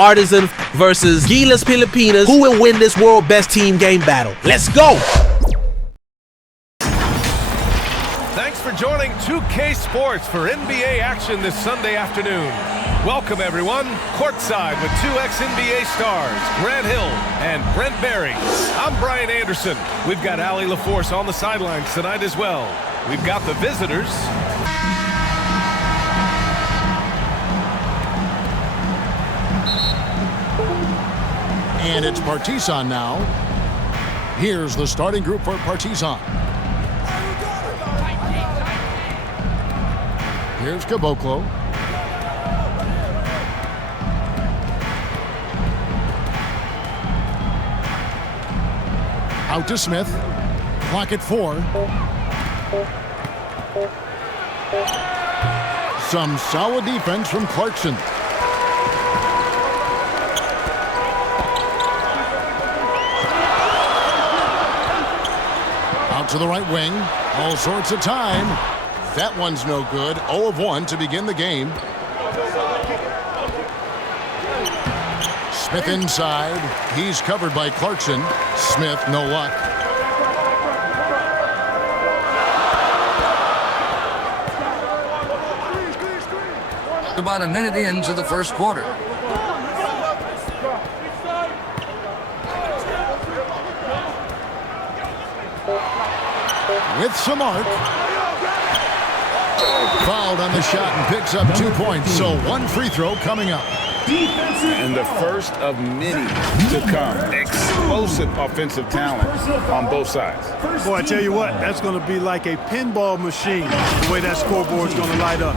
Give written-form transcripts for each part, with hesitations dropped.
Partizan versus GILAS Pilipinas. Who will win this world best team game battle? Let's go! Thanks for joining 2K Sports for NBA action this Sunday afternoon. Welcome, everyone. Courtside with two ex-NBA stars, Grant Hill and Brent Barry. I'm Brian Anderson. We've got Allie LaForce on the sidelines tonight as well. We've got the visitors. And it's Partizan now. Here's the starting group for Partizan. Here's Caboclo. Out to Smith. Clock at 4. Some solid defense from Clarkson. Out to the right wing. All sorts of time. That one's no good. 0 of 1 to begin the game. Smith inside. He's covered by Clarkson. Smith, no luck. About a minute into the first quarter. With some arc. Fouled on the shot and picks up 2 points. So one free throw coming up. And the first of many to come. Explosive offensive talent on both sides. Boy, I tell you what, that's going to be like a pinball machine, the way that scoreboard's going to light up.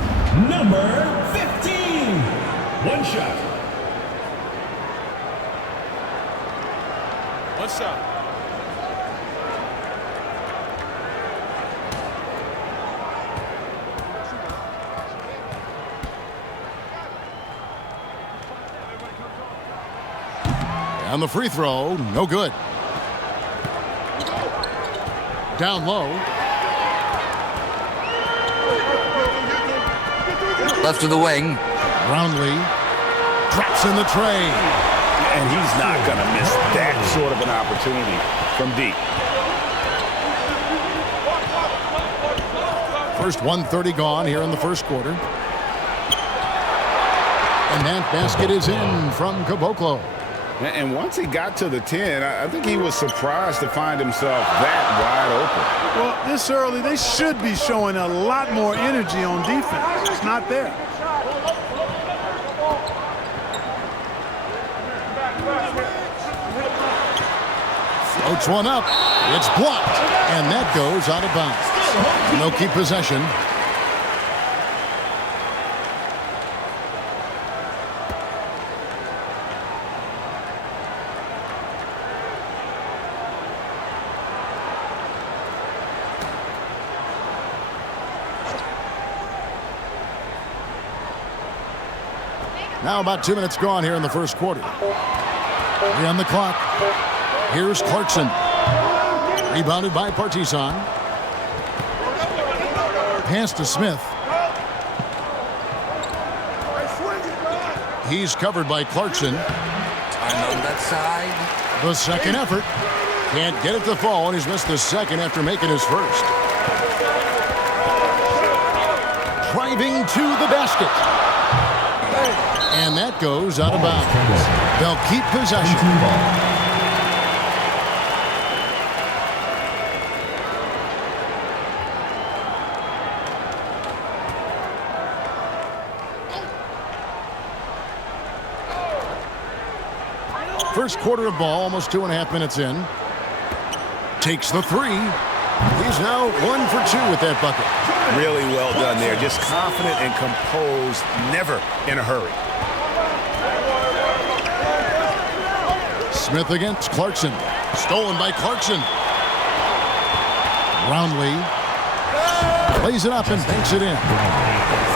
Number 15. One shot. One shot. And the free throw, no good. Down low. Left of the wing. Brownlee drops in the tray. And he's not going to miss that sort of an opportunity from deep. First 1:30 gone here in the first quarter. And that basket is in from Caboclo. And once he got to the 10, I think he was surprised to find himself that wide open. Well, this early, they should be showing a lot more energy on defense. It's not there. Floats one up. It's blocked. And that goes out of bounds. No keep possession. Now about 2 minutes gone here in the first quarter. 3 on the clock. Here's Clarkson. Rebounded by Partizan. Pass to Smith. He's covered by Clarkson. Time on that side. The second effort. Can't get it to fall, and he's missed the second after making his first. Driving to the basket. And that goes out of bounds. They'll keep possession. First quarter of ball, almost 2.5 minutes in. Takes the 3. He's now 1 for 2 with that bucket. Really well done there. Just confident and composed, never in a hurry. Smith against Clarkson. Stolen by Clarkson. Brownlee lays it up and banks it in.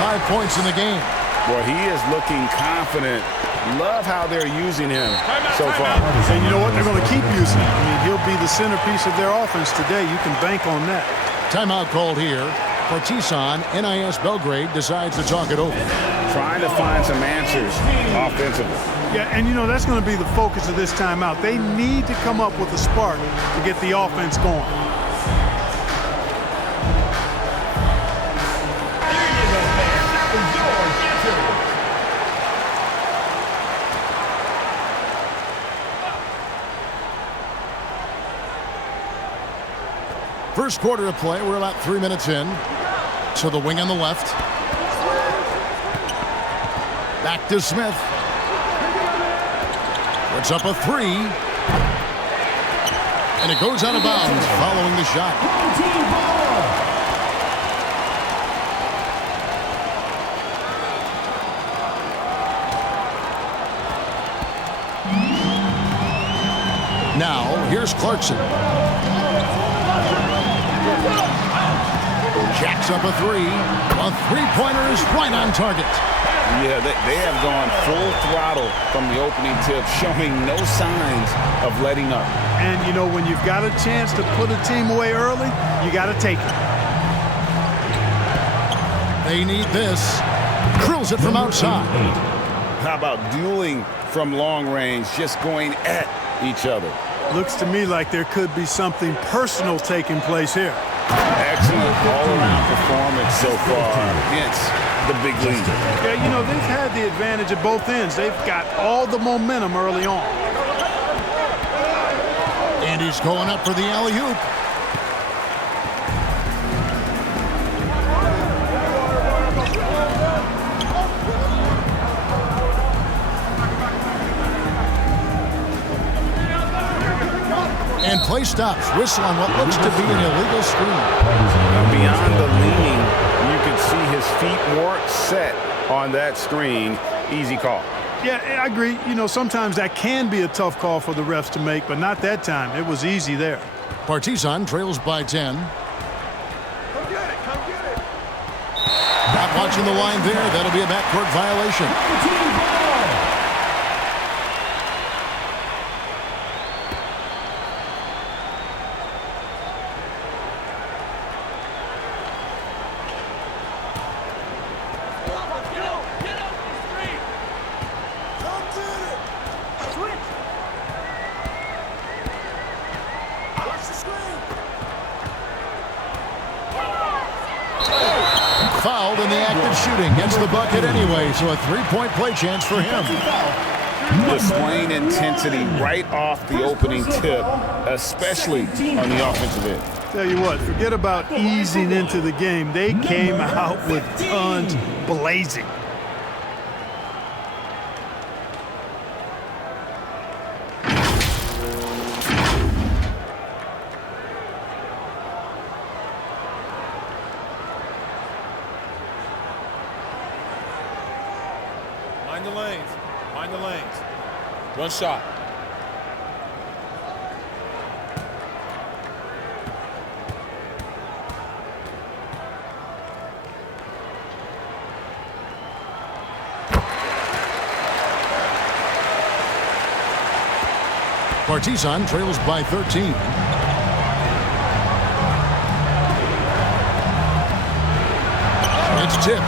5 points in the game. Boy, he is looking confident. Love how they're using him so far. And you know what? They're going to keep using him. I mean, he'll be the centerpiece of their offense today. You can bank on that. Timeout called here. Partizan, NIS Belgrade decides to talk it over. Trying to find some answers offensively. Yeah, and you know, that's going to be the focus of this timeout. They need to come up with a spark to get the offense going. First quarter of play, we're about 3 minutes in. To the wing on the left. Back to Smith. Puts up a three. And it goes out of bounds following the shot. Now, here's Clarkson. Jacks up a three. A three-pointer is right on target. Yeah, they have gone full throttle from the opening tip, showing no signs of letting up. And, you know, when you've got a chance to put a team away early, you got to take it. They need this. Drills it from outside. How about dueling from long range, just going at each other? Looks to me like there could be something personal taking place here. Excellent all-around performance so far against the big league. Yeah, you know, they've had the advantage at both ends. They've got all the momentum early on. And he's going up for the alley-oop. And play stops. Whistle on what looks to be an illegal screen. Beyond the leaning, you can see his feet more set on that screen. Easy call. Yeah, I agree. You know, sometimes that can be a tough call for the refs to make, but not that time. It was easy there. Partizan trails by 10. Come get it. Come get it. Not watching the line there. That'll be a backcourt violation. Fouled in the act of shooting. Gets the bucket anyway, so a three-point play chance for him. Displaying intensity right off the opening tip, especially on the offensive end. Tell you what, forget about easing into the game. They came out with guns blazing. Mind the lanes. Mind the lanes. One shot. Partizan trails by 13. It's tipped.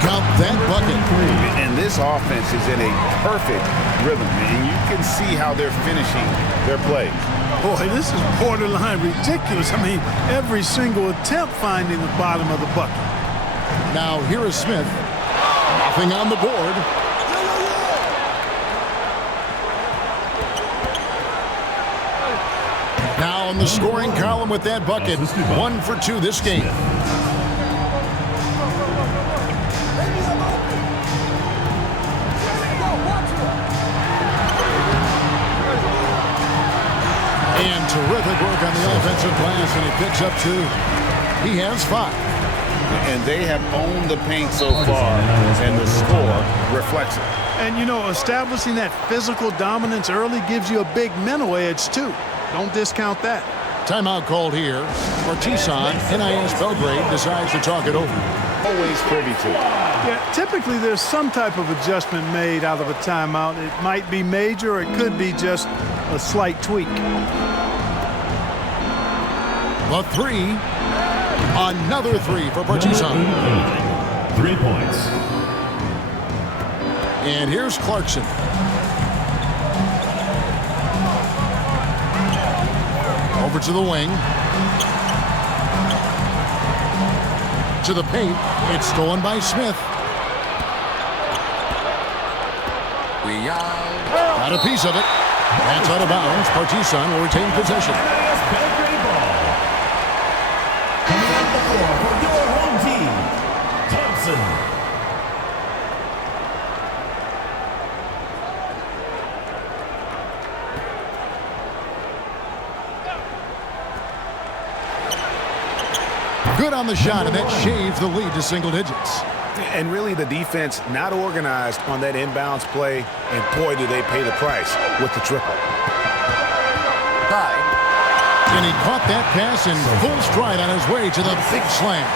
Count that bucket. And this offense is in a perfect rhythm, and you can see how they're finishing their plays. Boy, this is borderline ridiculous. I mean, every single attempt finding the bottom of the bucket. Now here is Smith. Nothing on the board. Now on the scoring column with that bucket. 1 for 2 this game. And terrific work on the offensive glass, and he picks up 2. He has 5. And they have owned the paint so far, and the score reflects it. And, you know, establishing that physical dominance early gives you a big mental edge, too. Don't discount that. Timeout called here. Partizan, NIS Belgrade, decides to talk it over. Always privy to. Yeah, typically there's some type of adjustment made out of a timeout. It might be major, or it could be just a slight tweak. The three. Another three for Partizan. 3 points. And here's Clarkson. Over to the wing. To the paint. It's stolen by Smith. Got a piece of it. That's out of bounds. Partizan will retain possession. Belgrade ball. Coming on the floor for your home team, Thompson. Good on the shot, and that shaves the lead to single digits. And really the defense not organized on that inbounds play, and boy, do they pay the price with the triple. And he caught that pass in full stride on his way to the big slam.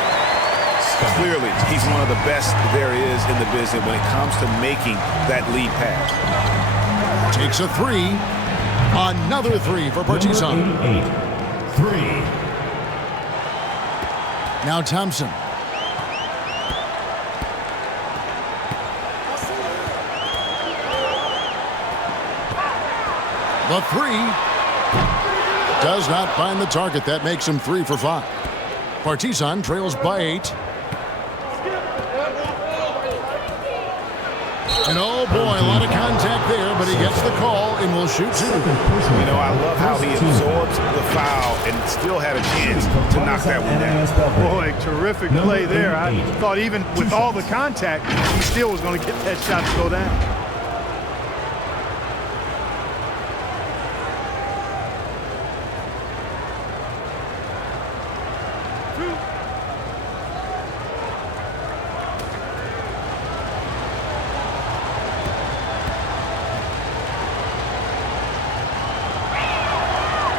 Clearly, he's one of the best there is in the business when it comes to making that lead pass. Takes a three. Another three for Partizan. 3. Now Thompson. The three does not find the target. That makes him 3 for 5. Partizan trails by 8. And oh boy, a lot of contact there, but he gets the call and will shoot 2. You know, I love how he absorbs the foul and still had a chance to knock that one down. Boy, terrific play there. I thought even with all the contact, he still was going to get that shot to go down.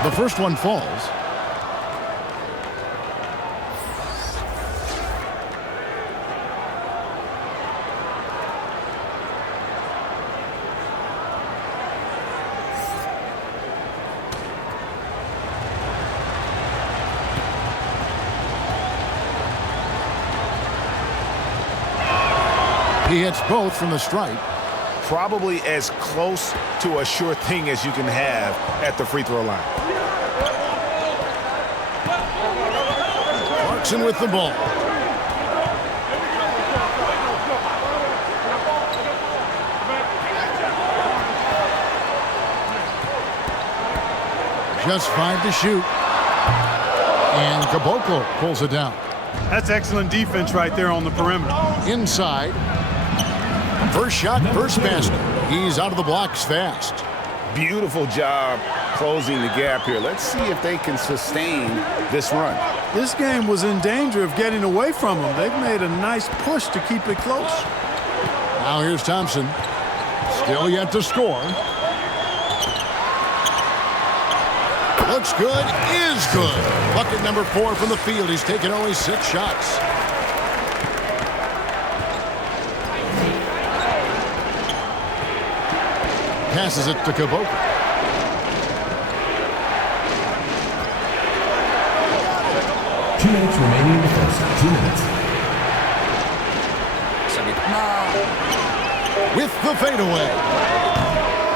The first one falls. He hits both from the stripe. Probably as close to a sure thing as you can have at the free throw line. Clarkson with the ball. Just 5 to shoot. And Caboclo pulls it down. That's excellent defense right there on the perimeter. Inside. First shot, first basket. He's out of the blocks fast. Beautiful job closing the gap here. Let's see if they can sustain this run. This game was in danger of getting away from them. They've made a nice push to keep it close. Now here's Thompson. Still yet to score. Looks good, is good. Bucket number 4 from the field. He's taken only 6 shots. Passes it to Caboclo. Two minutes remaining in the first. 2 minutes. With the fadeaway.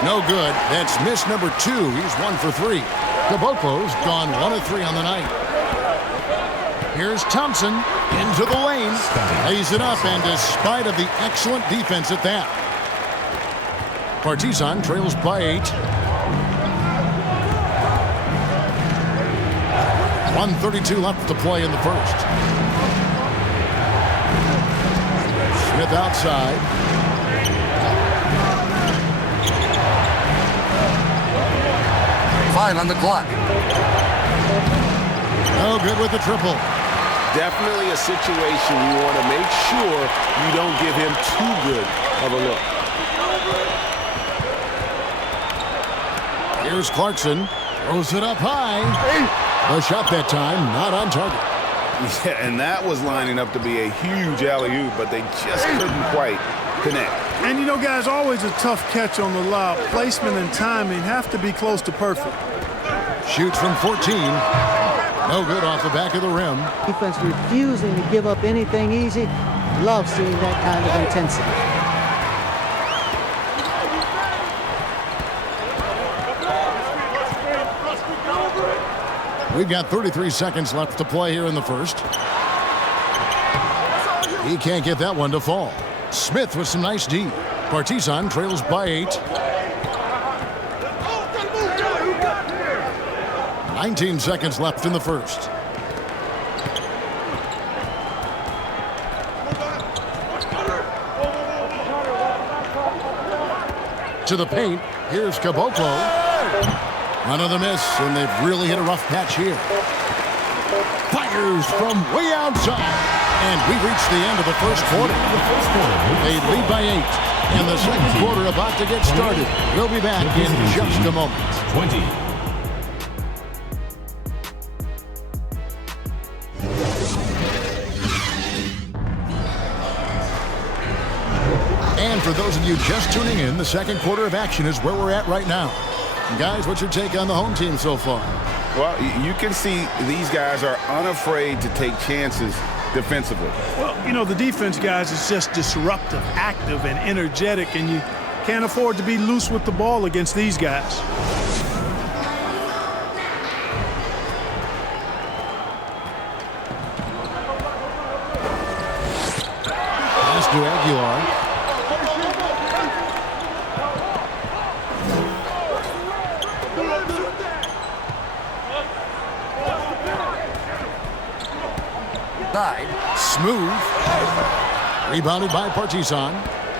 No good. That's miss number 2. He's 1 for 3. Caboclo's gone 1 of 3 on the night. Here's Thompson into the lane. Lays it up, and despite of the excellent defense at that, Partizan trails by 8. 1:32 left to play in the first. Smith outside. Fine on the clock. No good with the triple. Definitely a situation you want to make sure you don't give him too good of a look. Here's Clarkson. Throws it up high. The shot that time not on target. Yeah, and that was lining up to be a huge alley-oop, but they just couldn't quite the net. And you know, guys, always a tough catch on the lob. Placement and timing have to be close to perfect. Shoots from 14. No good off the back of the rim. Defense refusing to give up anything easy. Love seeing that kind of intensity. We've got 33 seconds left to play here in the first. He can't get that one to fall. Smith with some nice D. Partizan trails by 8. 19 seconds left in the first. To the paint. Here's Caboclo. Another miss, and they've really hit a rough patch here. Fires from way outside. And we reached the end of the first quarter. They lead by 8. And the second quarter about to get started. We'll be back in just a moment. 20. And for those of you just tuning in, the second quarter of action is where we're at right now. Guys, what's your take on the home team so far? Well, you can see these guys are unafraid to take chances defensively. Well, you know, the defense, guys, is just disruptive, active, and energetic, and you can't afford to be loose with the ball against these guys. Pass to Aguilar. Smooth. Rebounded by Partizan.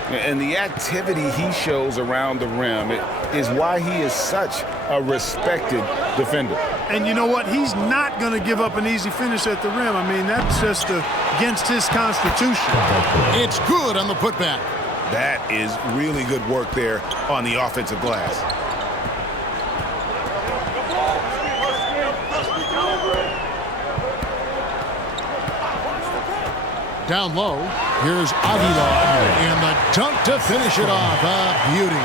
And the activity he shows around the rim is why he is such a respected defender. And you know what? He's not going to give up an easy finish at the rim. I mean, that's just against his constitution. It's good on the putback. That is really good work there on the offensive glass. Down low, here's Aguilar, and the dunk to finish it off. A beauty.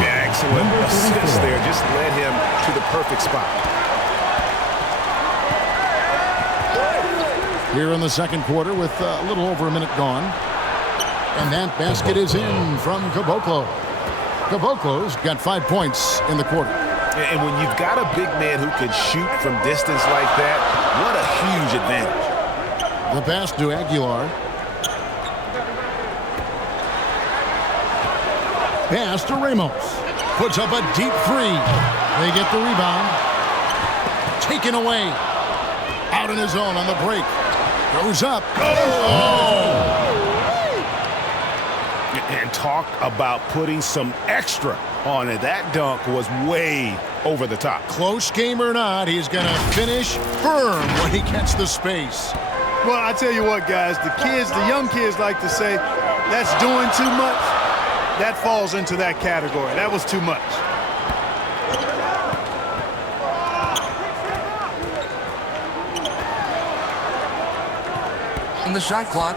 Yeah, excellent assist there. Just led him to the perfect spot. Here in the second quarter with a little over a minute gone. And that basket is in from Caboclo. Caboclo's got 5 points in the quarter. And when you've got a big man who can shoot from distance like that, what a huge advantage. The pass to Aguilar. Pass to Ramos. Puts up a deep 3. They get the rebound. Taken away. Out in his own on the break. Goes up. Oh! And talk about putting some extra on it. That dunk was way over the top. Close game or not, he's going to finish firm when he gets the space. Well, I tell you what, guys, the young kids like to say, that's doing too much. That falls into that category. That was too much. And the shot clock.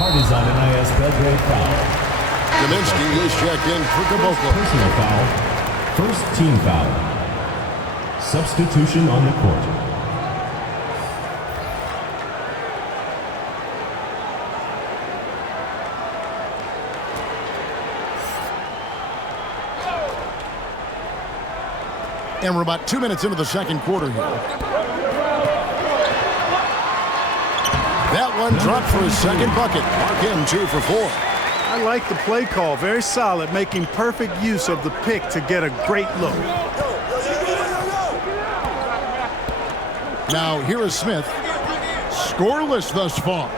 Partizan and IS Belgrade foul. Kaminsky is checked in for Caboclo. Personal foul. First team foul. Substitution on the court. And we're about 2 minutes into the second quarter here. That one dropped for his second bucket. Mark him 2 for 4. I like the play call. Very solid, making perfect use of the pick to get a great look. Now here is Smith. Scoreless thus far.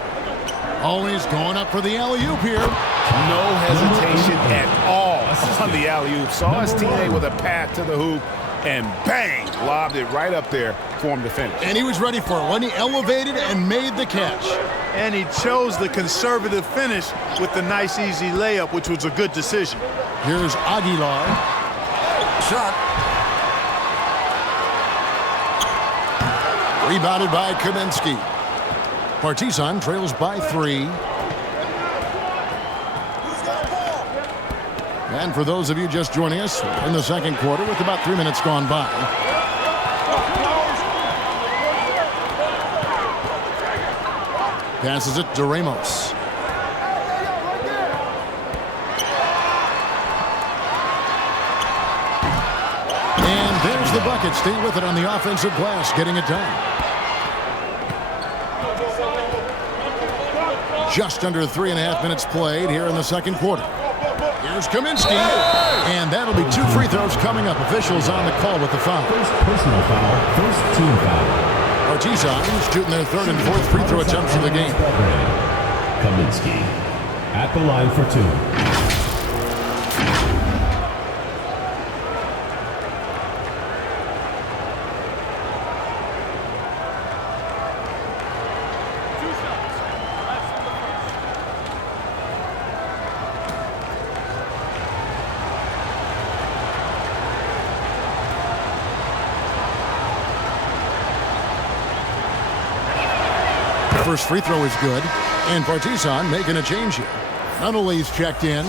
Always going up for the alley-oop here. No hesitation at all on the alley-oop. Saw his teammate with a path to the hoop, and bang, lobbed it right up there for him to finish. And he was ready for it when he elevated and made the catch. And he chose the conservative finish with the nice, easy layup, which was a good decision. Here's Aguilar. Shot. Rebounded by Kaminsky. Partizan trails by 3. And for those of you just joining us, in the second quarter with about 3 minutes gone by. Passes it to Ramos. And there's the bucket. Stay with it on the offensive glass, getting it done. Just under 3.5 minutes played here in the second quarter. Here's Kaminsky. And that'll be 2 free throws coming up. Officials on the call with the foul. First personal foul, first team foul. Partizan shooting their 3rd and 4th free throw attempts of the game. Kaminsky at the line for 2. First free throw is good, and Partizan making a change here. Nunnally's checked in.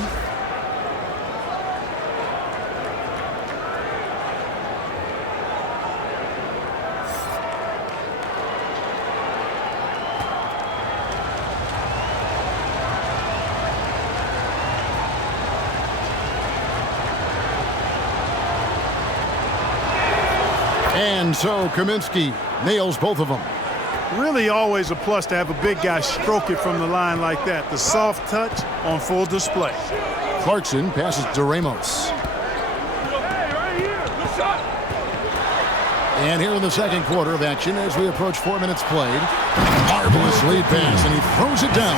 And so Kaminsky nails both of them. Really always a plus to have a big guy stroke it from the line like that. The soft touch on full display. Clarkson passes to Ramos. And here in the second quarter of action as we approach 4 minutes played. Marvelous lead pass, and he throws it down.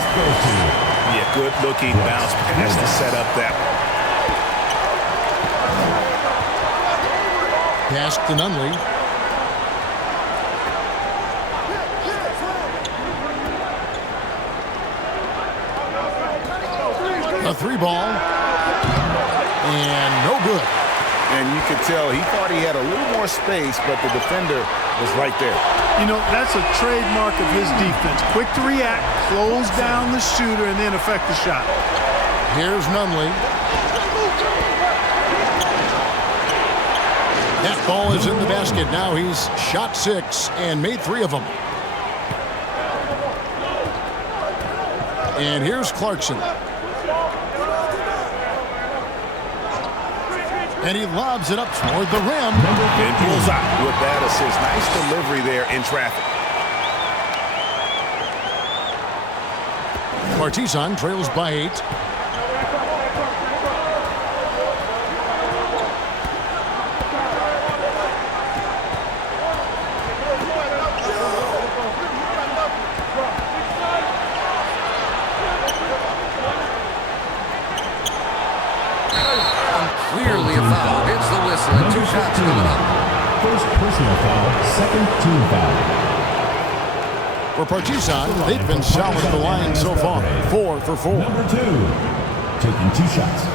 Yeah, good looking bounce pass to set up that. Pass to Nunnally. A 3-ball, and no good. And you could tell he thought he had a little more space, but the defender was right there. You know, that's a trademark of his defense. Quick to react, close down the shooter, and then affect the shot. Here's Nunnally. That ball is in the basket. Now he's shot 6 and made 3 of them. And here's Clarkson. And he lobs it up toward the rim. And pulls out with that assist. Nice delivery there in traffic. Partizan trails by 8. Clearly a foul. Hits the whistle and 2 shots coming up. First personal foul, second team foul. For Partizan, they've been solid at the line so far. 4 for 4. Number 2, taking 2 shots.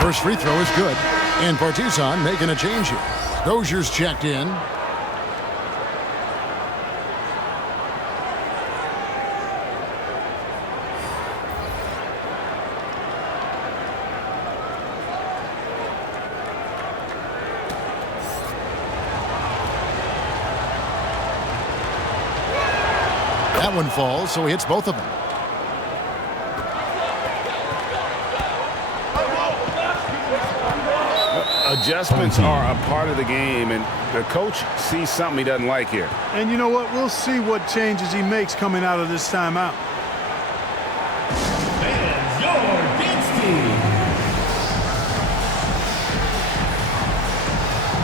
First free throw is good, and Partizan making a change here. Dozier's checked in. That one falls, so he hits both of them. Adjustments are a part of the game, and the coach sees something he doesn't like here. And you know what? We'll see what changes he makes coming out of this timeout. And your dance team.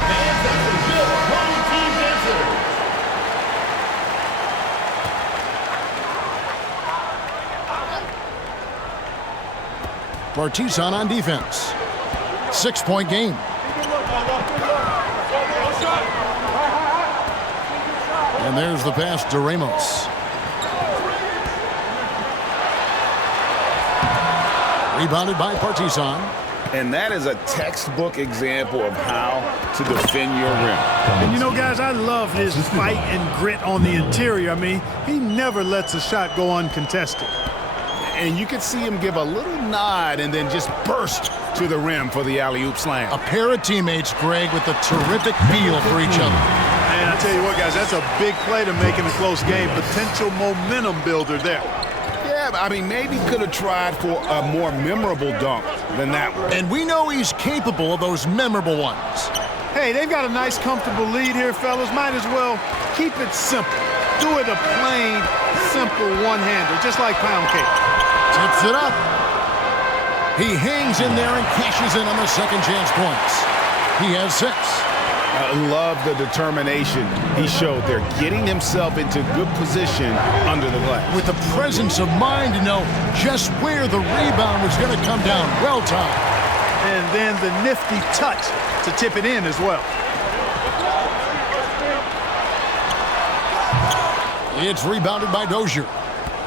Hands up for your home team dancers. Partizan on defense. 6-point game. And there's the pass to Ramos. Rebounded by Partizan. And that is a textbook example of how to defend your rim. And you know, guys, I love his fight and grit on the interior. I mean, he never lets a shot go uncontested. And you can see him give a little nod and then just burst to the rim for the alley-oop slam. A pair of teammates, Greg, with a terrific feel for each other. And I tell you what, guys, that's a big play to make in a close game. Potential momentum builder there. Yeah, I mean, maybe could have tried for a more memorable dunk than that one. And we know he's capable of those memorable ones. Hey, they've got a nice, comfortable lead here, fellas. Might as well keep it simple. Do it a plain, simple one-hander, just like pound cake. Tips it up. He hangs in there and cashes in on the second chance points. He has 6. I love the determination he showed there, getting himself into good position under the glass. With the presence of mind to know just where the rebound was going to come down. Well timed. And then the nifty touch to tip it in as well. It's rebounded by Dozier.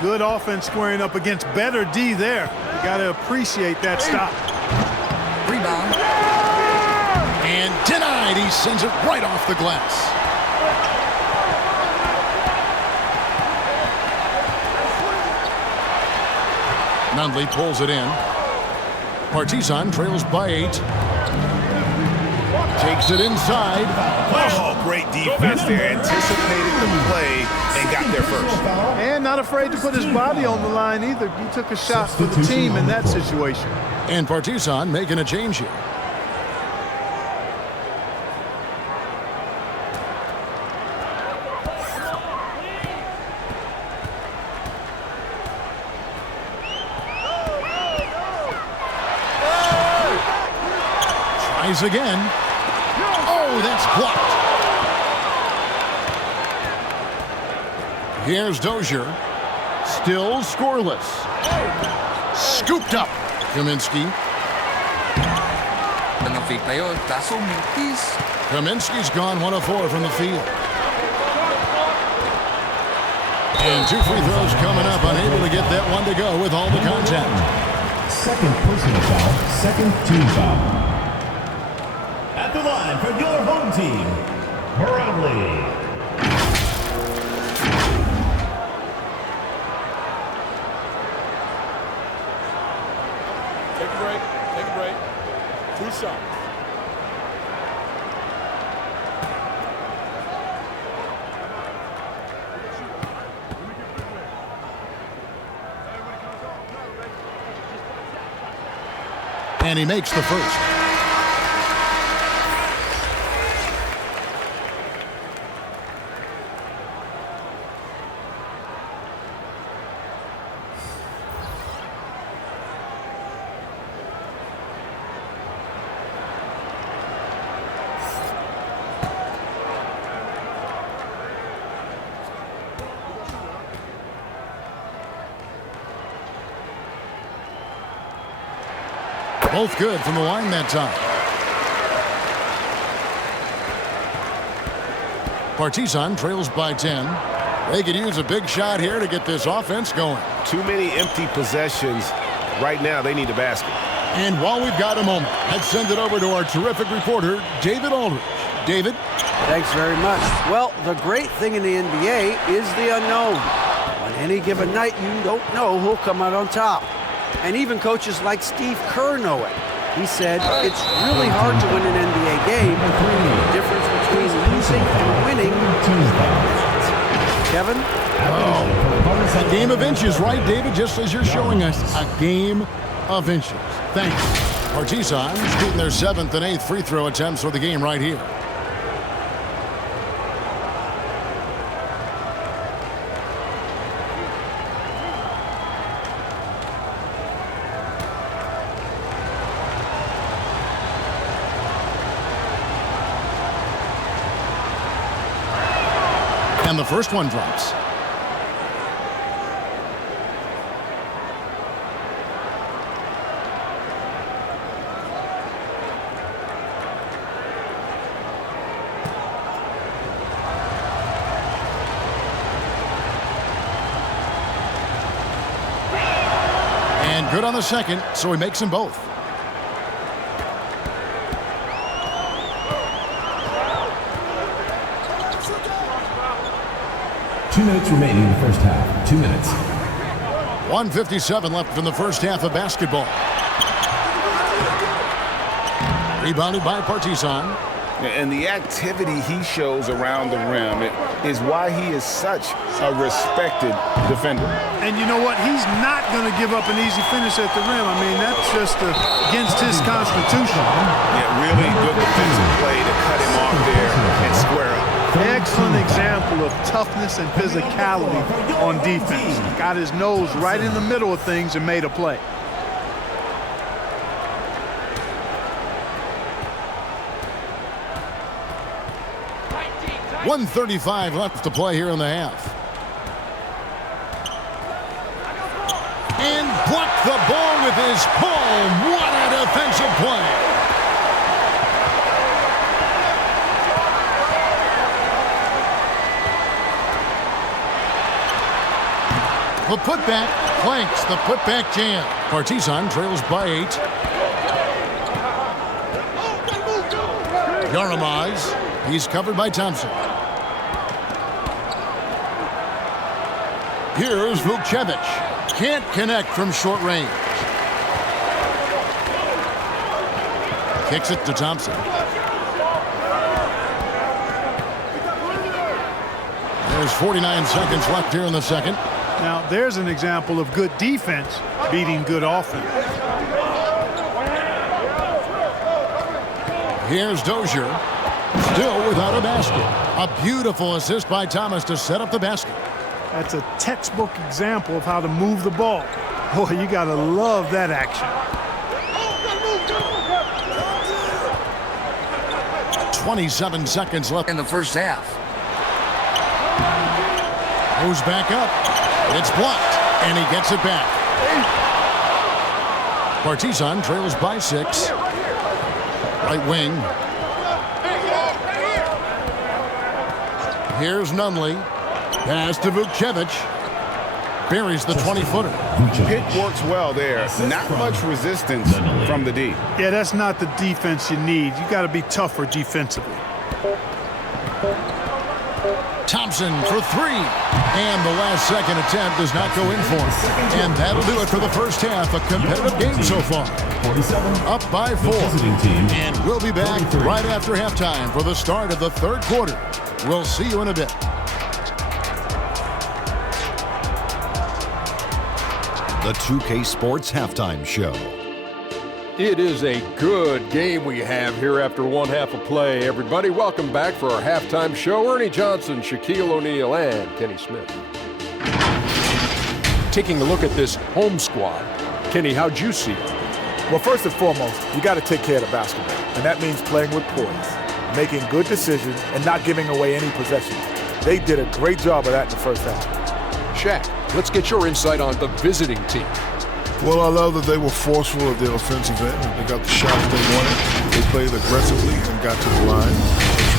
Good offense squaring up against better D there. You got to appreciate that stop. Rebound. And denied. He sends it right off the glass. Nunley pulls it in. Partizan trails by 8. Takes it inside. Oh, great defense there. Anticipated the play and got there first. And not afraid to put his body on the line either. He took a shot for the team in that situation. And Partizan making a change here. Tries again. Oh, that's blocked. Here's Dozier. Still scoreless. Scooped up. Kaminsky. Benefit tayo, kaso mintis. Kaminsky's gone 1 of 4 from the field. And 2 free throws coming up. Unable to get that one to go with all the contact. Second personal foul, second team foul. At the line for your home team, Brownlee. Take a break. Take a break. 2 shots. And he makes the first. Both good from the line that time. Partizan trails by 10. They could use a big shot here to get this offense going. Too many empty possessions. Right now, they need a basket. And while we've got a moment, let's send it over to our terrific reporter, David Aldridge. David? Thanks very much. Well, the great thing in the NBA is the unknown. On any given night, you don't know who'll come out on top. And even coaches like Steve Kerr know it. He said, it's really hard to win an NBA game. The difference between losing and winning. Kevin? Oh, a game of inches, right, David? Just as you're showing us, a game of inches. Thanks. Partizan shooting their 7th and 8th free throw attempts for the game right here. And the first one drops. good on the second, so he makes them both. Two minutes remaining in the first half. 2 minutes. 1:57 left in the first half of basketball. Rebounded by Partizan. And the activity he shows around the rim is why he is such a respected defender. And you know what? He's not going to give up an easy finish at the rim. I mean, that's just against his constitution. Yeah, really good defensive play to cut him off there and square up. Excellent example of toughness and physicality on defense. Got his nose right in the middle of things and made a play. .135 left to play here in the half. And blocked the ball with his palm. What a defensive play. The putback flanks the putback jam. Partizan trails by 8. Yaramaz. He's covered by Thompson. Here's Vukcevic. Can't connect from short range. Kicks it to Thompson. There's 49 seconds left here in the second. Now, there's an example of good defense beating good offense. Here's Dozier. Still without a basket. A beautiful assist by Thomas to set up the basket. That's a textbook example of how to move the ball. Boy, you got to love that action. 27 seconds left in the first half. Goes back up. It's blocked, and he gets it back. Partizan trails by 6. Right wing. Here's Nunley. Pass to Vukcevic. Buries the 20-footer. Pick works well there. Not much resistance from the D. Yeah, that's not the defense you need. You got to be tougher defensively. Thompson for 3. And the last second attempt does not go in for him. And that'll do it for the first half. A competitive game so far. Up by 4. And we'll be back right after halftime for the start of the third quarter. We'll see you in a bit. The 2K Sports Halftime Show. It is a good game we have here after one half of play. Everybody, welcome back for our halftime show. Ernie Johnson, Shaquille O'Neal, and Kenny Smith. Taking a look at this home squad. Kenny, how'd you see it? Well, first and foremost, you got to take care of the basketball, and that means playing with poise, making good decisions, and not giving away any possessions. They did a great job of that in the first half. Shaq, let's get your insight on the visiting team. Well, I love that they were forceful at their offensive end. They got the shots they wanted. They played aggressively and got to the line. A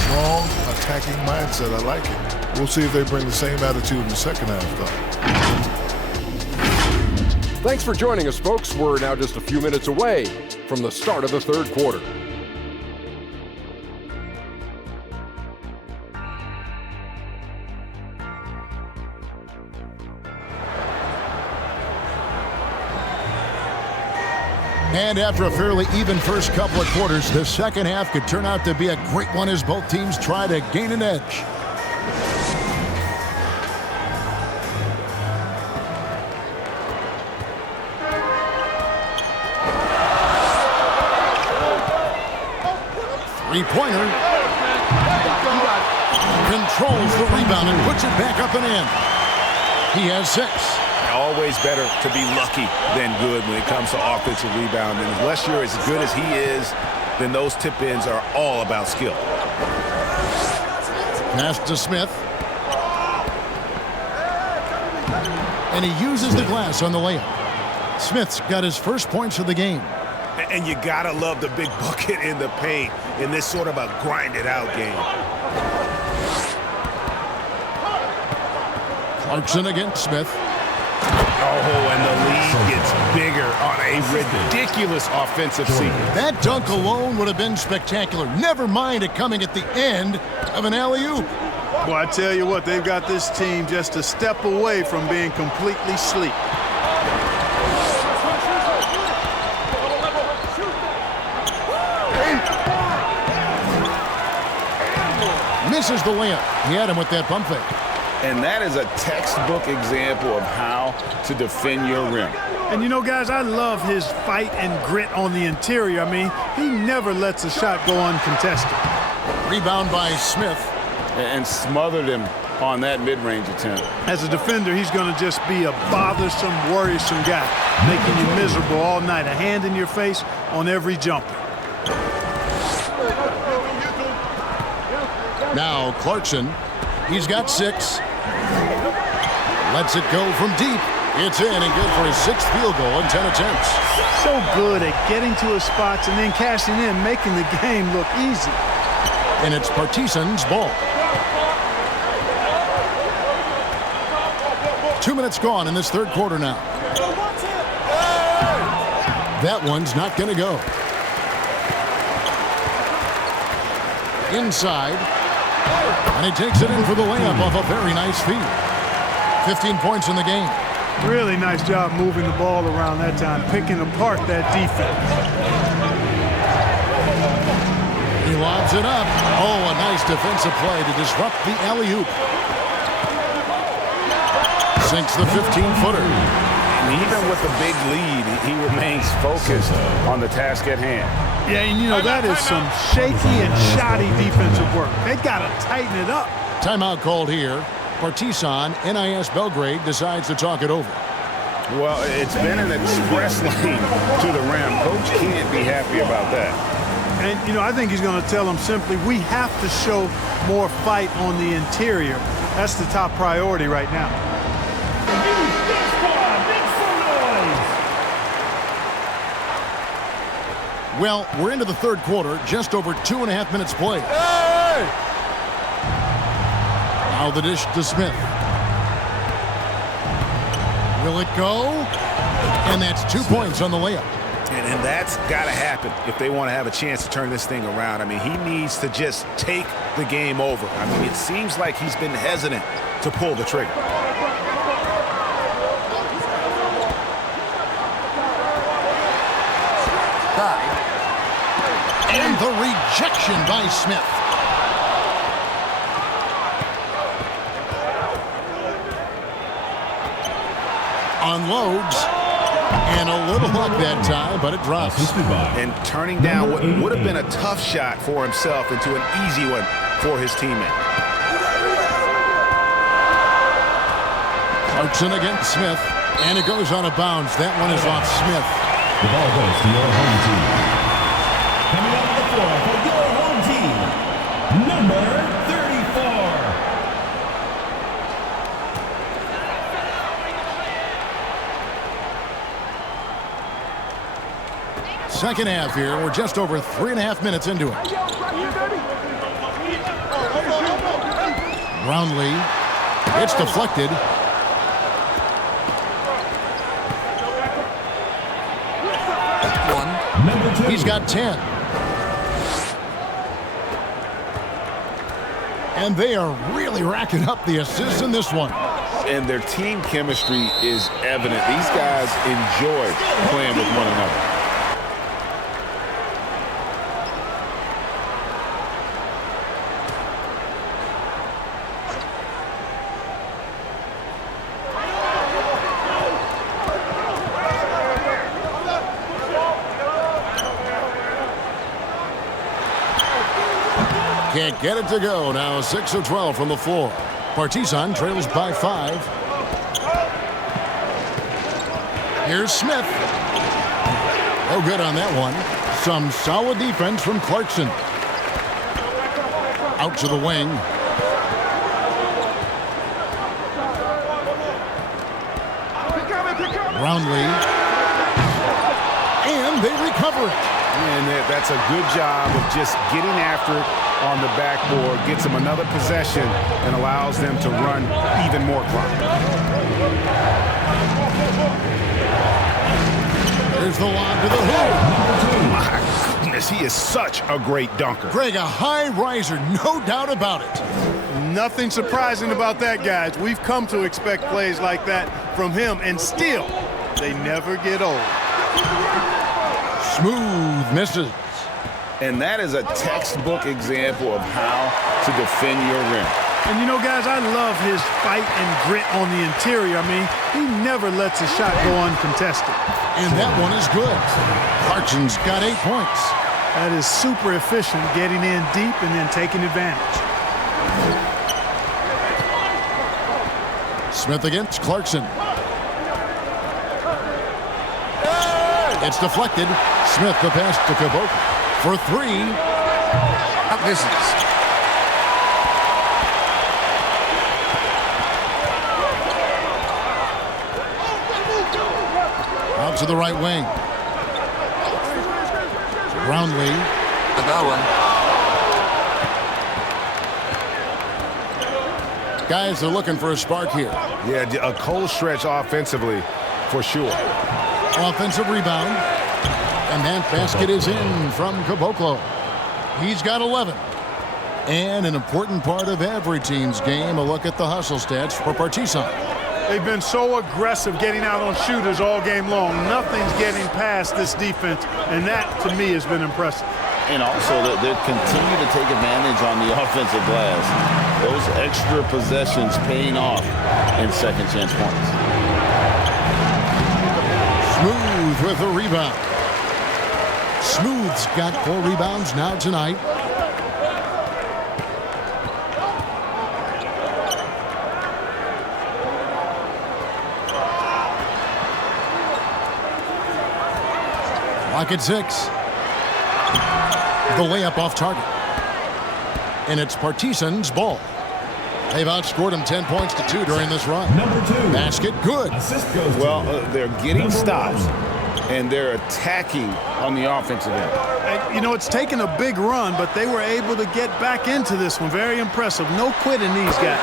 strong attacking mindset. I like it. We'll see if they bring the same attitude in the second half, though. Thanks for joining us, folks. We're now just a few minutes away from the start of the third quarter. And after a fairly even first couple of quarters, the second half could turn out to be a great one as both teams try to gain an edge. Three-pointer. Controls the rebound and puts it back up and in. He has 6. Always better to be lucky than good when it comes to offensive rebounding. Unless you're as good as he is, then those tip-ins are all about skill. Pass to Smith. And he uses the glass on the layup. Smith's got his first points of the game. And you gotta love the big bucket in the paint in this sort of a grind-it-out game. Clarkson against Smith. Oh, and the lead gets bigger on a ridiculous offensive sequence. That dunk alone would have been spectacular. Never mind it coming at the end of an alley-oop. Well, I tell you what, they've got this team just a step away from being completely sleep. Misses the layup. He had him with that pump fake. And that is a textbook example of how to defend your rim. And you know, guys, I love his fight and grit on the interior. I mean, he never lets a shot go uncontested. Rebound by Smith. And smothered him on that mid-range attempt. As a defender, he's going to just be a bothersome, worrisome guy, making you miserable all night. A hand in your face on every jumper. Now Clarkson. He's got 6. Lets it go from deep. It's in and good for his 6th field goal in 10 attempts. So good at getting to his spots and then cashing in, making the game look easy. And it's Partizan's ball. 2 minutes gone in this third quarter now. That one's not going to go. Inside. And he takes it in for the layup off a very nice feed. 15 points in the game. Really nice job moving the ball around that time, picking apart that defense. He lobs it up. Oh, a nice defensive play to disrupt the alley-oop. Sinks the 15-footer. And even with the big lead, he remains focused on the task at hand. Yeah, and you know, that is some shaky and shoddy defensive work. They got to tighten it up. Timeout called here. Partizan, NIS Belgrade, decides to talk it over. Well, it's been an express lane to the rim. Coach can't be happy about that. And, you know, I think he's going to tell them simply, we have to show more fight on the interior. That's the top priority right now. Well, we're into the third quarter, just over 2.5 minutes played. Hey! Now the dish to Smith. Will it go? And that's 2 points on the layup. And that's got to happen if they want to have a chance to turn this thing around. I mean, he needs to just take the game over. I mean, it seems like he's been hesitant to pull the trigger. And the rejection by Smith. Unloads. And a little luck that time, but it drops. And turning down what would have been a tough shot for himself into an easy one for his teammate. Clarkson against Smith. And it goes on a bounce. That one is off Smith. The ball goes to your home team. Coming on the floor for your home team, number 34. Second half here. We're just over 3.5 minutes into it. Brownlee. It's deflected. He's got 10. And they are really racking up the assists in this one. And their team chemistry is evident. These guys enjoy playing with one another. Can't get it to go. Now 6 of 12 from the floor. Partizan trails by 5. Here's Smith. Oh, good on that one. Some solid defense from Clarkson. Out to the wing. Brownlee. And they recover it. And that's a good job of just getting after it on the backboard, gets them another possession, and allows them to run even more clock. Here's the lob to the hoop. My goodness, he is such a great dunker. Greg, a high riser, no doubt about it. Nothing surprising about that, guys. We've come to expect plays like that from him, and still, they never get old. Smooth misses. And that is a textbook example of how to defend your rim. And you know, guys, I love his fight and grit on the interior. I mean, he never lets a shot go uncontested. And that one is good. Clarkson's got 8 points. That is super efficient, getting in deep and then taking advantage. Smith against Clarkson. It's deflected. Smith the pass to Caboclo for 3. Misses. Out to the right wing. Brownlee. I got one. Guys are looking for a spark here. Yeah, a cold stretch offensively for sure. Offensive rebound. And that basket is in from Caboclo. He's got 11. And an important part of every team's game, a look at the hustle stats for Partizan. They've been so aggressive getting out on shooters all game long. Nothing's getting past this defense, and that, to me, has been impressive. And also, they continue to take advantage on the offensive glass. Those extra possessions paying off in second chance points. Smooth with a rebound. Smooth's got 4 rebounds now tonight. Clock at 6. The layup off target. And it's Partizan's ball. They've outscored them 10 points to 2 during this run. Number 2. Basket good. Well, they're getting stops, and they're attacking on the offensive end. You know, it's taken a big run, but they were able to get back into this one. Very impressive. No quitting these guys.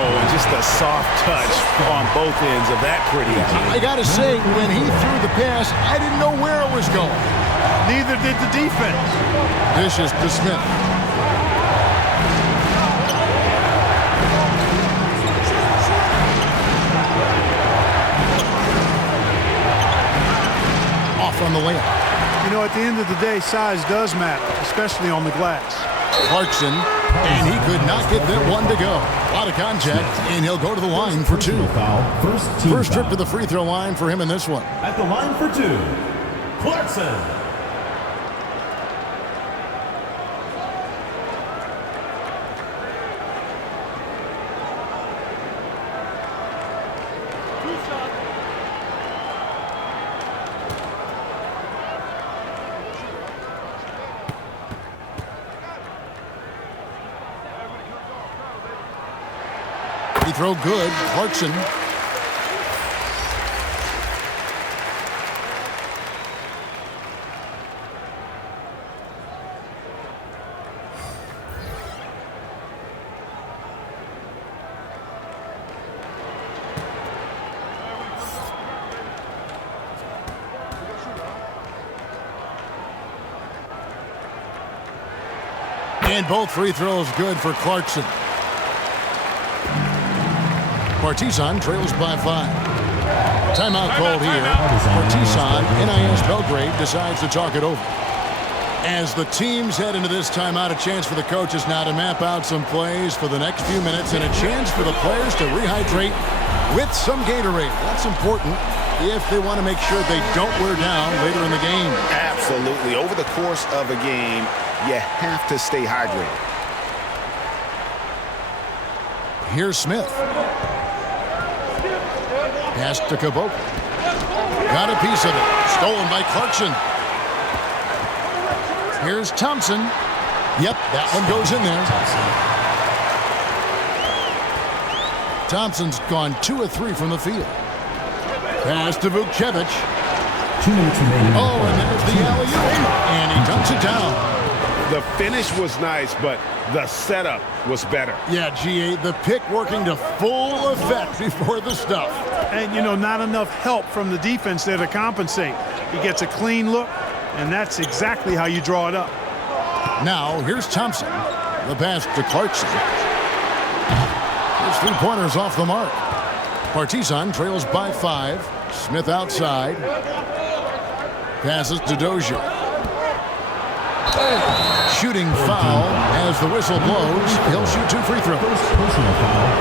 Oh, and just a soft touch on both ends of that pretty. I got to say, when he threw the pass, I didn't know where it was going. Neither did the defense. Dishes to Smith. Off on the layup. You know, at the end of the day, size does matter, especially on the glass. Clarkson, and he could not get that one to go. A lot of contact, and he'll go to the line for 2. First trip to the free throw line for him in this one. At the line for 2, Clarkson. Throw good. Clarkson. And both free throws good for Clarkson. Partizan trails by 5. Timeout called here. Partizan, NIS Belgrade decides to talk it over. As the teams head into this timeout, a chance for the coaches now to map out some plays for the next few minutes and a chance for the players to rehydrate with some Gatorade. That's important if they want to make sure they don't wear down later in the game. Absolutely. Over the course of a game, you have to stay hydrated. Here's Smith. Pass to Caboclo. Got a piece of it. Stolen by Clarkson. Here's Thompson. Yep, that one goes in there. Thompson's gone 2 of 3 from the field. Pass to Vukcevic. 2 minutes remaining. Oh, and there's the alley-oop. And he dunks it down. The finish was nice, but the setup was better. Yeah, GA, the pick working to full effect before the stuff. And, you know, not enough help from the defense there to compensate. He gets a clean look, and that's exactly how you draw it up. Now, here's Thompson. The pass to Clarkson. His three-pointers off the mark. Partizan trails by 5. Smith outside. Passes to Dozier. Shooting foul as the whistle blows. He'll shoot 2 free throws. Personal foul.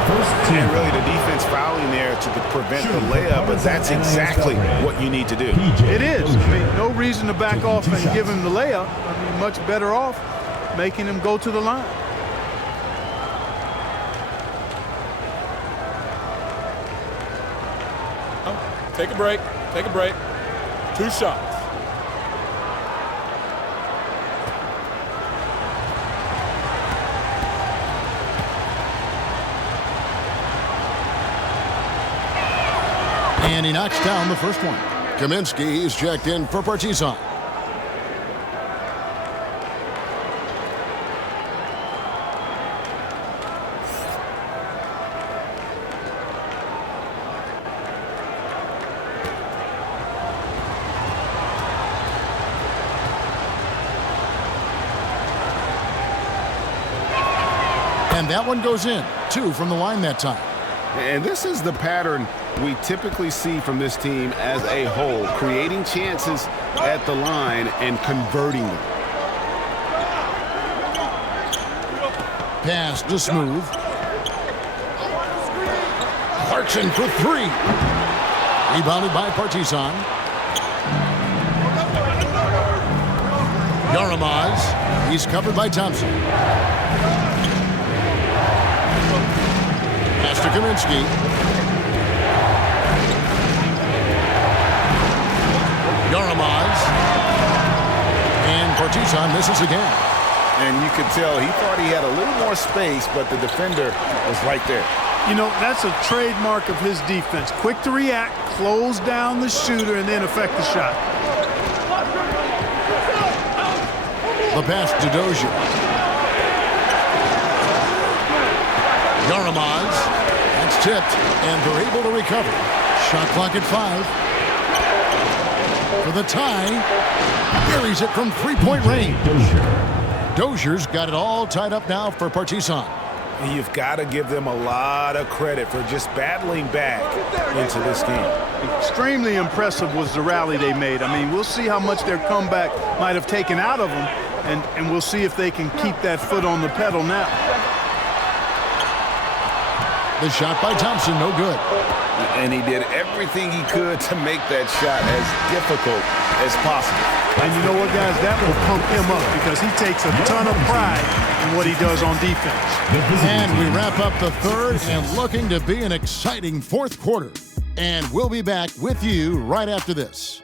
And really the defense fouling there to prevent the layup, but that's exactly what you need to do. It is. I mean, no reason to back off and give him the layup. I mean, much better off making him go to the line. Take a break. Take a break. 2 shots. And he knocks down the first one. Kaminsky is checked in for Partizan. And that one goes in. 2 from the line that time. And this is the pattern we typically see from this team as a whole, creating chances at the line and converting them. Pass to Smooth. Clarkson for 3. Rebounded by Partizan. Yaramaz. He's covered by Thompson. Pass to Kaminsky. Yaramaz. And Partizan misses again. And you could tell he thought he had a little more space, but the defender was right there. You know, that's a trademark of his defense. Quick to react, close down the shooter, and then affect the shot. The pass to Dozier. Yaramaz. That's tipped, and they're able to recover. Shot clock at 5. For the tie. Buries it from 3-point range. Dozier's got it all tied up now for Partizan. And you've got to give them a lot of credit for just battling back into this game. Extremely impressive was the rally they made. I mean, we'll see how much their comeback might have taken out of them, and we'll see if they can keep that foot on the pedal now. The shot by Thompson, no good. And he did everything he could to make that shot as difficult as possible. And you know what, guys? That will pump him up because he takes a ton of pride in what he does on defense. And we wrap up the third and looking to be an exciting fourth quarter. And we'll be back with you right after this.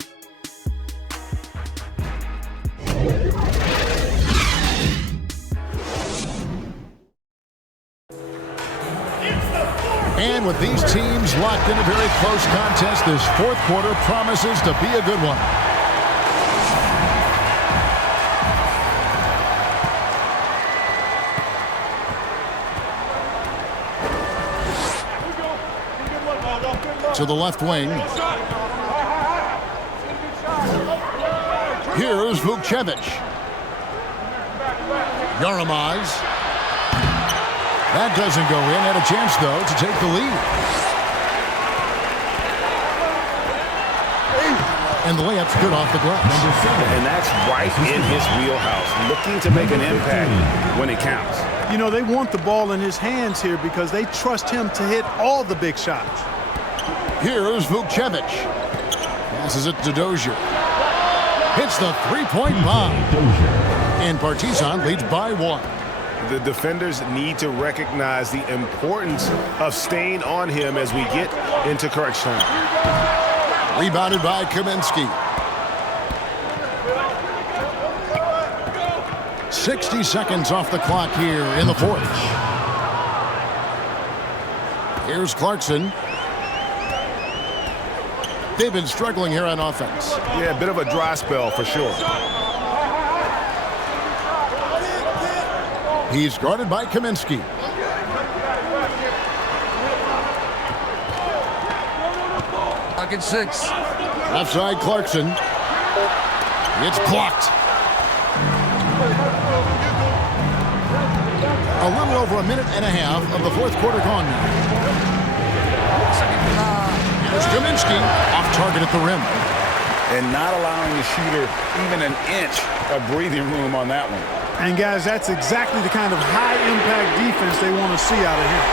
And with these teams locked in a very close contest, this fourth quarter promises to be a good one. To the left wing. Here's Vukcevic. Yaramaz. That doesn't go in. Had a chance, though, to take the lead. And the layup's good off the glass. And that's right in his wheelhouse, looking to make an impact when it counts. You know, they want the ball in his hands here because they trust him to hit all the big shots. Here's Vukcevic. Passes it to Dozier. Hits the three-point bomb. And Partizan leads by 1. The defenders need to recognize the importance of staying on him as we get into crunch time. Rebounded by Kaminsky. 60 seconds off the clock here in the fourth. Here's Clarkson. They've been struggling here on offense. Yeah, a bit of a dry spell for sure. He's guarded by Kaminsky. Pocket 6. Left side, Clarkson. It's blocked. A little over a minute and a half of the fourth quarter gone now. Here's Kaminsky, off target at the rim. And not allowing the shooter even an inch of breathing room on that one. And guys, that's exactly the kind of high-impact defense they want to see out of him.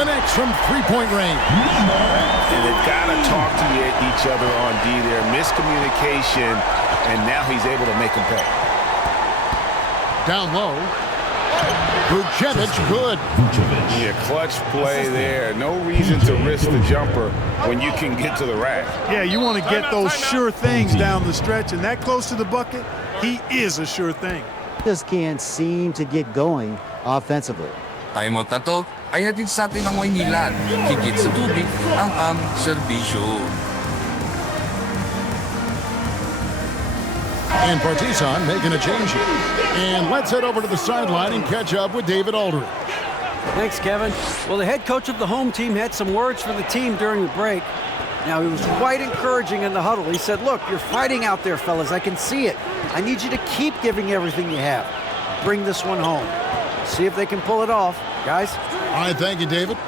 Connects from three-point range. And they've got to talk to each other on D there. Miscommunication, and now he's able to make them pay. Down low. Brgy, good. Yeah, clutch play there. No reason to risk the jumper when you can get to the rack. Yeah, you want to get those sure things down the stretch, and that close to the bucket, he is a sure thing. Just can't seem to get going offensively. Timeout na to ay hatid sa atin ng Maynila. Higit sa tubig ang serbisyo. And Partizan making a change here. And let's head over to the sideline and catch up with David Aldridge. Thanks, Kevin. Well, the head coach of the home team had some words for the team during the break. Now, he was quite encouraging in the huddle. He said, look, you're fighting out there, fellas. I can see it. I need you to keep giving everything you have. Bring this one home. See if they can pull it off. Guys? All right, thank you, David.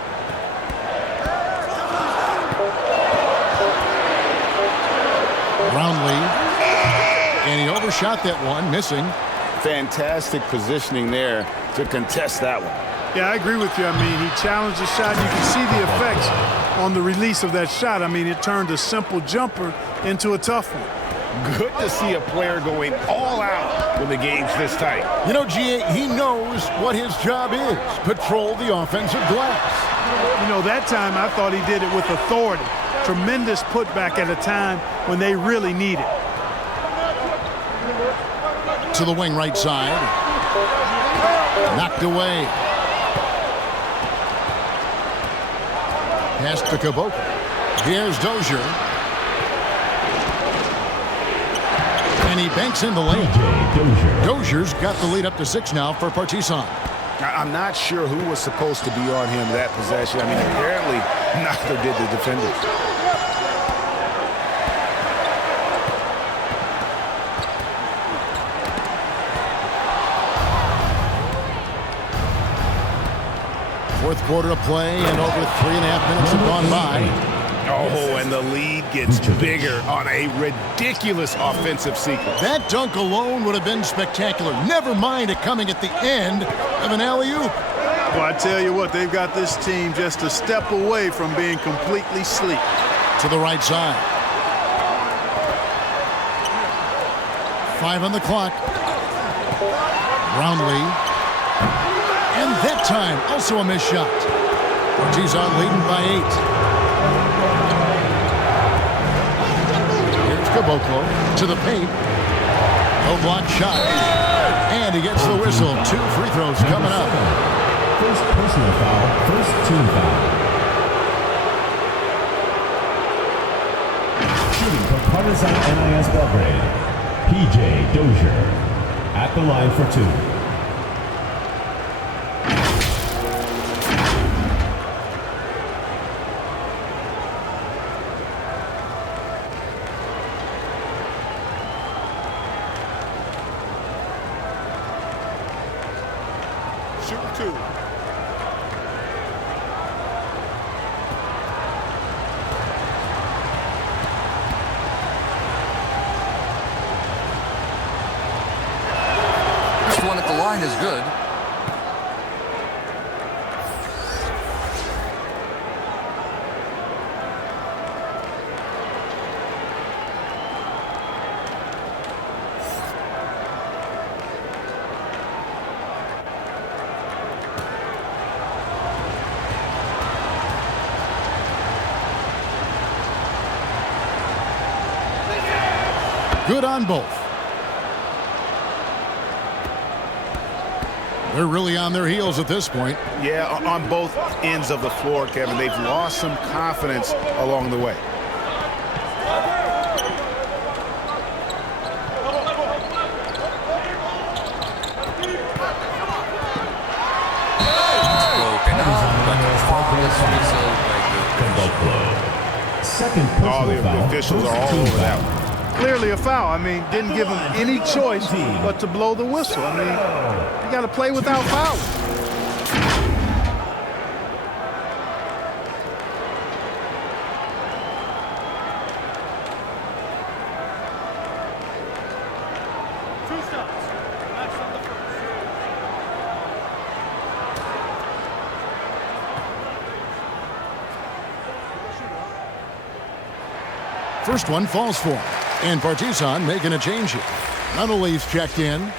Brownlee. And he overshot that one, missing. Fantastic positioning there to contest that one. Yeah, I agree with you. I mean, he challenged the shot. You can see the effects on the release of that shot. I mean, it turned a simple jumper into a tough one. Good to see a player going all out when the game's this tight. You know, GA, he knows what his job is. Patrol the offensive glass. You know, that time I thought he did it with authority. Tremendous putback at a time when they really need it. To the wing right side. Knocked away. Pass to Caboclo. Here's Dozier. And he banks in the lane. Dozier's got the lead up to 6 now for Partizan. I'm not sure who was supposed to be on him that possession. I mean, apparently neither did the defenders. Fourth quarter of play, and over 3.5 minutes have gone by. Oh, and the lead gets bigger on a ridiculous offensive sequence. That dunk alone would have been spectacular. Never mind it coming at the end of an alley-oop. Well, I tell you what, they've got this team just a step away from being completely sleep. To the right side. 5 on the clock. Brownlee. And that time, also a missed shot. Partizan leading by 8. Here's Caboclo to the paint. No block shot. And he gets the whistle. 2 free throws coming up. First personal foul, first team foul. Shooting for Partizan NIS Belgrade, PJ Dozier. At the line for 2. One at the line is good. Good on both. They're really on their heels at this point. Yeah, on both ends of the floor, Kevin. They've lost some confidence along the way. whistle by the Caboclo. Second All personal the foul. officials are all over that one. Clearly a foul. I mean, didn't give him any choice but to blow the whistle. I mean, you got to play without fouling. First one falls for him. And Partizan making a change here. Nunnally's checked in.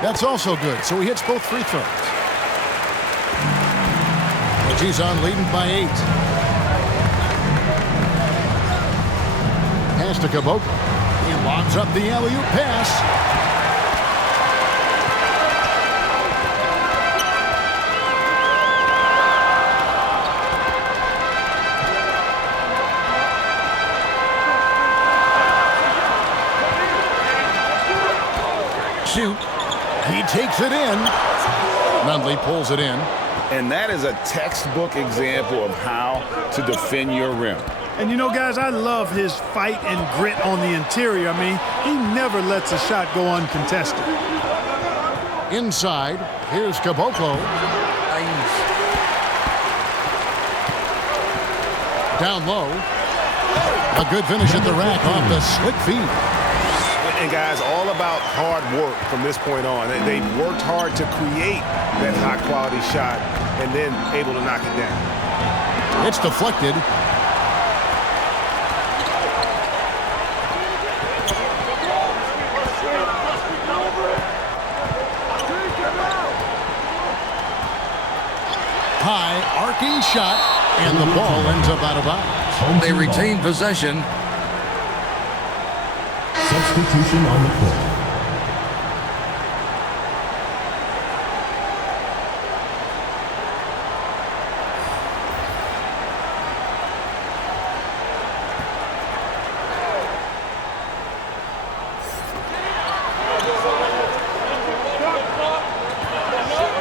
That's also good, so he hits both free throws. Partizan leading by 8. Pass to Caboclo. He lobs up the alley-oop pass. Shoot. He takes it in. Nunnally pulls it in. And that is a textbook example of how to defend your rim. And you know, guys, I love his fight and grit on the interior. I mean, he never lets a shot go uncontested. Inside, here's Caboclo. Down low. A good finish at the rack off the slick feed. And guys, all about hard work from this point on. They worked hard to create that high-quality shot and then able to knock it down. It's deflected. High arcing shot, and the ball ends up out of bounds. They retain possession. Substitution on the court.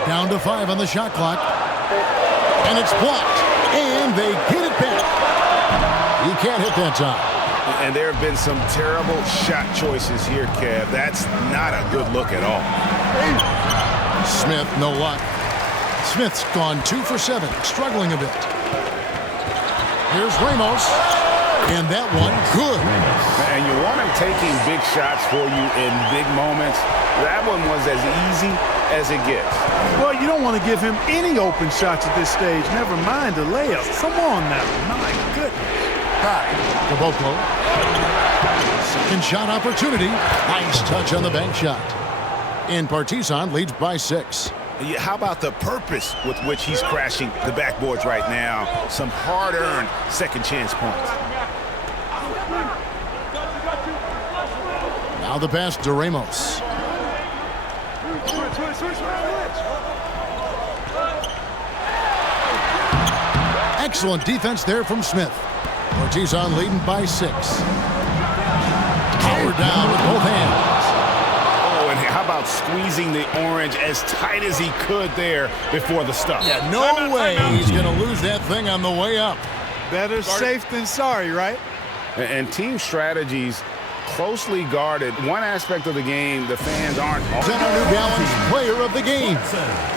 Down to 5 on the shot clock. And it's blocked. And they get it back. He can't hit that time. And there have been some terrible shot choices here, Kev. That's not a good look at all. Smith, no luck. Smith's gone 2 for 7, struggling a bit. Here's Ramos. And that one, good. And you want him taking big shots for you in big moments. That one was as easy as it gets. Well, you don't want to give him any open shots at this stage. Never mind a layup. Come on now. My goodness. Caboclo. Second shot opportunity. Nice touch on the bank shot. And Partizan leads by 6. How about the purpose with which he's crashing the backboards right now? Some hard-earned second chance points. Now the pass to Ramos. Excellent defense there from Smith. Partizan leading by 6. Power down with both hands. Oh, and how about squeezing the orange as tight as he could there before the stop? Yeah, no way he's going to lose that thing on the way up. Better safe than sorry, right? And team strategies closely guarded. One aspect of the game, the fans aren't. Center New Balance player of the game.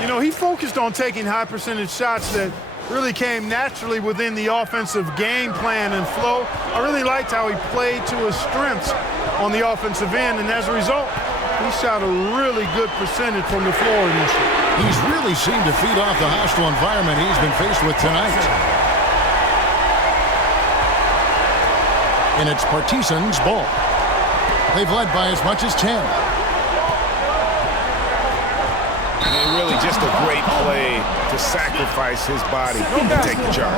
You know, he focused on taking high percentage shots that really came naturally within the offensive game plan and flow. I really liked how he played to his strengths on the offensive end, and as a result, he shot a really good percentage from the floor initially. He's really seemed to feed off the hostile environment he's been faced with tonight. And it's Partizan's ball. They've led by as much as 10. And really just a great play to sacrifice his body to take the charge.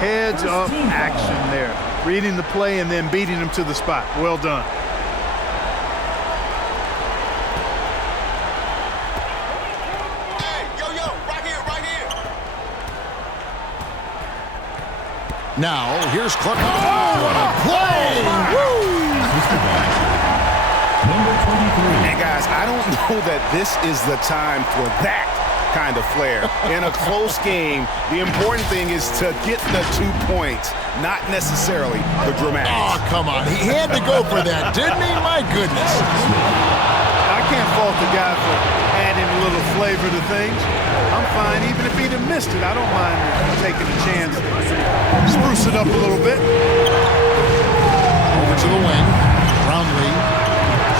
Heads up action there. Reading the play and then beating him to the spot. Well done. Now, here's Clarkson. Oh, what a play! Woo! Number 23. And guys, I don't know that this is the time for that kind of flair. In a close game, the important thing is to get the 2 points, not necessarily the dramatics. Oh, come on. He had to go for that, didn't he? My goodness. I can't fault the guy for adding a little flavor to things. I'm fine. Even if he'd have missed it, I don't mind taking a chance. Spruce it up a little bit. Over to the wing. Brownlee.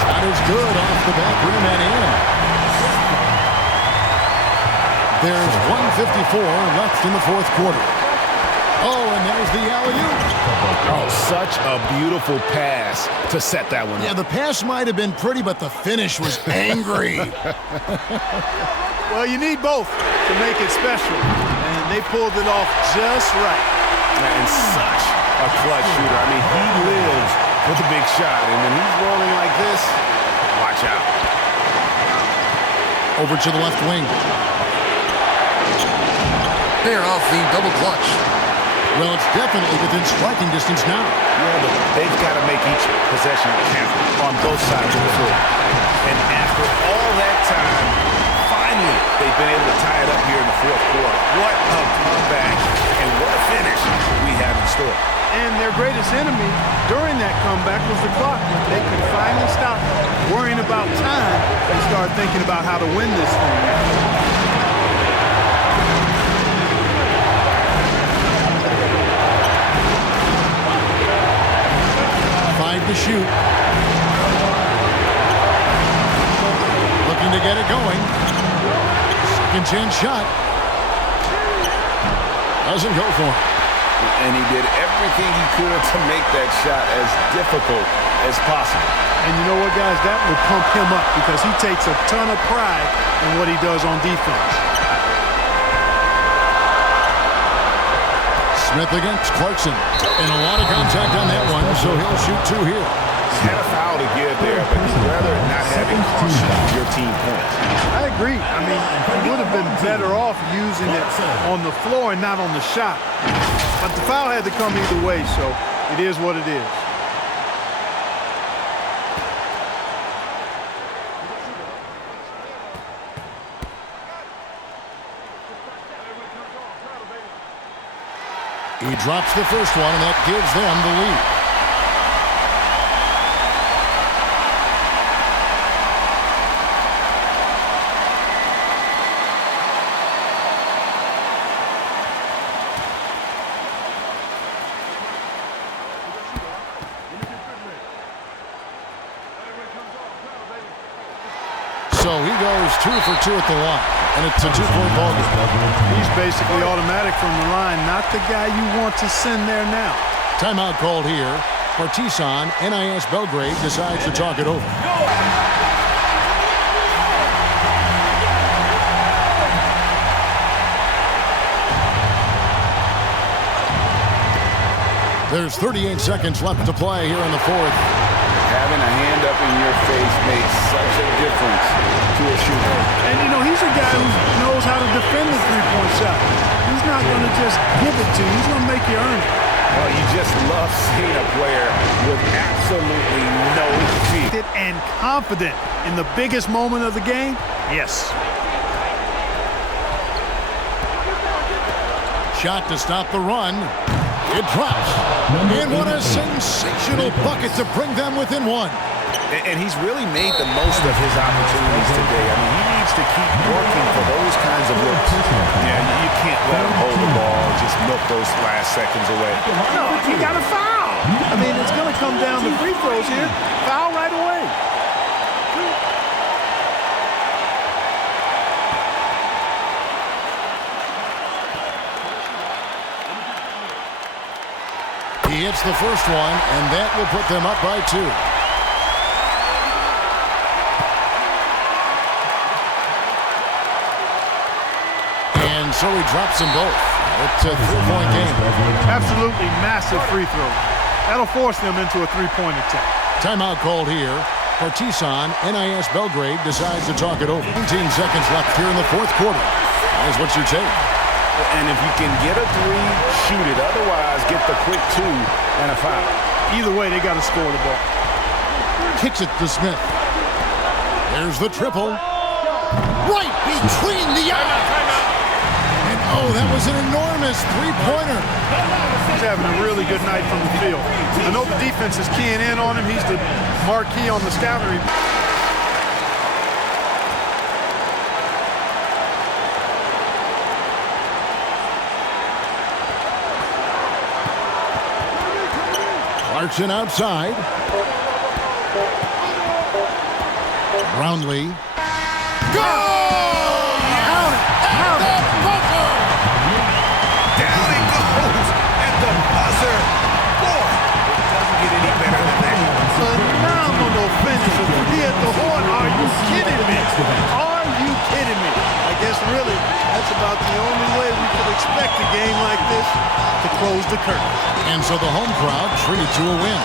Shot is good off the back rim and in. There's 1:54 left in the fourth quarter. Oh, and there's the alley-oop. Oh, such a beautiful pass to set that one up. Yeah, the pass might have been pretty, but the finish was angry. Well, you need both to make it special, and they pulled it off just right. And such a clutch shooter. I mean, he lives with a big shot, and when he's rolling like this, watch out. Over to the left wing. They're off the double clutch. Well, it's definitely within striking distance now. Yeah, but they've got to make each possession count on both sides of the floor. And after all that time, finally, they've been able to tie it up here in the fourth quarter. What a comeback and what a finish we have in store. And their greatest enemy during that comeback was the clock. When they could finally stop worrying about time and start thinking about how to win this thing. 5 to shoot. Looking to get it going. Second chance shot. Doesn't go for him. And he did everything he could to make that shot as difficult as possible. And you know what, guys? That will pump him up because he takes a ton of pride in what he does on defense. Smith against Clarkson. And a lot of contact on that one, so he'll shoot 2 here. Had a foul to give there, but you'd rather not have it cost your team points. I agree. I mean, he would have been better off using it on the floor and not on the shot. But the foul had to come either way, so it is what it is. He drops the first one, and that gives them the lead. So he goes 2 for 2 at the line, and it's a 2-point ball game. He's basically automatic from the line, not the guy you want to send there now. Timeout called here. Partizan, NIS Belgrade decides to talk it over. There's 38 seconds left to play here in the fourth. Having a hand up in your face makes such a difference to a shooter. And, you know, he's a guy who knows how to defend the three-point shot. He's not going to just give it to you. He's going to make you earn it. Well, you just love seeing a player with absolutely no fear. And confident in the biggest moment of the game? Yes. Shot to stop the run. It drops. And what a sensational bucket to bring them within 1. And he's really made the most of his opportunities today. I mean, he needs to keep working for those kinds of looks. Yeah, you can't let him hold the ball, just milk those last seconds away. No, you got to foul. I mean, it's going to come down to free throws here. Foul right away. He hits the first one, and that will put them up by 2. And so he drops them both. It's a 3-point game. Absolutely massive free throw. That'll force them into a 3-point attack. Timeout called here. Partizan, NIS Belgrade decides to talk it over. 18 seconds left here in the fourth quarter. That is what's your take? And if you can get a three, shoot it. Otherwise, get the quick two and a foul. Either way, they got to score the ball. Kicks it to Smith. There's the triple. Right between the eyes. And oh, that was an enormous three-pointer. He's having a really good night from the field. I know the defense is keying in on him. He's the marquee on the scouting report. Clarkson outside. Brownlee. Go! Out at the buzzer! Down it goes at the buzzer. Boy, it doesn't get any better than that. Phenomenal finisher. To be at the horn, are you kidding me? Are you kidding me? I guess really, that's about the only way we could expect a game like this to close the curtain. And so the home crowd treated to a win.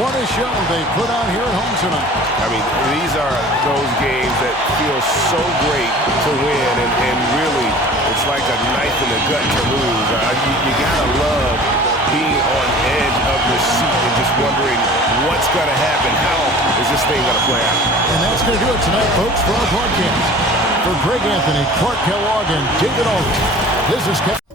What a show they put on here at home tonight. I mean, these are those games that feel so great to win, and really, it's like a knife in the gut to lose. You gotta love being on edge of your seat and just wondering what's gonna happen. How is this thing gonna play out? And that's gonna do it tonight, folks, for our broadcast. For Greg Anthony, Clark Kellogg, and David Aldridge, this is Kevin.